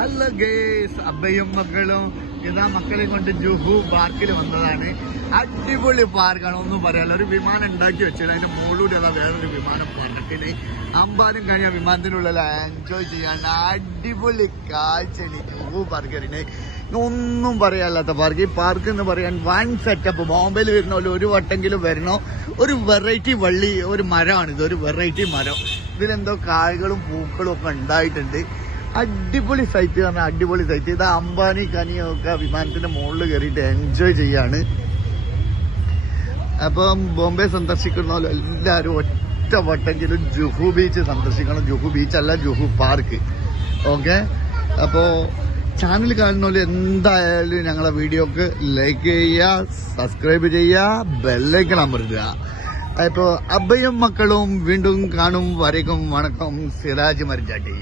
Hello guys അബ്ബയും മക്കളും ഇതാ മക്കളെ കൊണ്ട് ജുഹു പാർക്കിൽ വന്നതാണ്. അടിപൊളി പാർക്കാണ്. ഒന്നും പറയാല്ല ഒരു വിമാനം ഉണ്ടാക്കി വെച്ചത് അതിന്റെ മുകളിലൂടെ അതാ വേറൊരു വിമാനം പറക്കൽ അമ്പാനും കഴിഞ്ഞ വിമാനത്തിനുള്ളിൽ എൻജോയ് ചെയ്യാണ്ട് അടിപൊളി കാഴ്ചയാണ് ജുഹു പാർക്കറിനെ ഒന്നും പറയാല്ലാത്ത പാർക്ക് ഈ പാർക്ക് എന്ന് പറയാൻ വൺ സെറ്റപ്പ് ബോംബെയിൽ വരുന്ന പോലെ ഒരു വട്ടെങ്കിലും വരണോ? ഒരു വെറൈറ്റി വള്ളി ഒരു മരമാണിത്. ഒരു വെറൈറ്റി മരം. ഇതിലെന്തോ കായകളും പൂക്കളും ഒക്കെ ഉണ്ടായിട്ടുണ്ട്. അടിപൊളി സൈറ്റ് പറഞ്ഞാൽ അടിപൊളി സൈറ്റ് ഇത് അംബാനി കനിയൊക്കെ വിമാനത്തിന്റെ മുകളിൽ കയറിയിട്ട് എൻജോയ് ചെയ്യാണ്. അപ്പം ബോംബെ സന്ദർശിക്കുന്ന പോലെ എല്ലാവരും ഒറ്റ വട്ടെങ്കിലും ജുഹു ബീച്ച് സന്ദർശിക്കണം. ജുഹു ബീച്ച് അല്ല ജുഹു പാർക്ക് ഓക്കെ അപ്പോൾ ചാനൽ കാണുന്ന പോലെ എന്തായാലും ഞങ്ങളെ വീഡിയോക്ക് ലൈക്ക് ചെയ്യുക സബ്സ്ക്രൈബ് ചെയ്യുക ബെല്ലൈക്കൺ അമർത്തുക. അപ്പോൾ അബ്ബയും മക്കളും വീണ്ടും കാണും. വരയ്ക്കും. വണക്കം. സിറാജ് മരിച്ചാട്ടി.